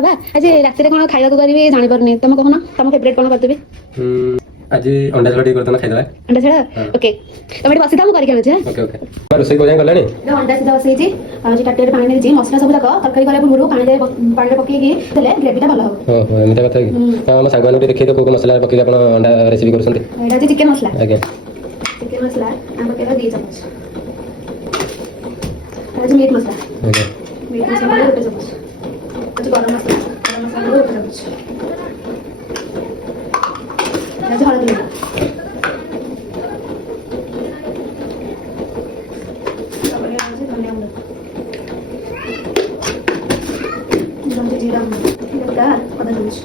बाबा आज रात कौन खाया करी जानी पारनी तुम कहना तुम फेवरेट कौन करदेबी आज अंडा झोल करते ना खाइदला अंडा छड़ा ओके तुम एठी बसी था मु करी आनुछे ओके ओके रोसई को जाय गलानी अंडा सीधा बसई जी आज टाटियर पानी दे जी मसला सब जाक तरकारी करे पूर्व पानी पकई की देले ग्रेवीटा भलो हो हो एमिता कथा कि हम सांगवान देखै तो को मसला पकई अपन अंडा रेसिपी करछन्ते एटा जी चिकन मसला आगे चिकन मसला हम पकेला 2 चम्मच आज मीट मसला ओके मीट मसला 1 चम्मच आज गरम मसला 1 चम्मच आज हळदी जीरा आधा चम्मच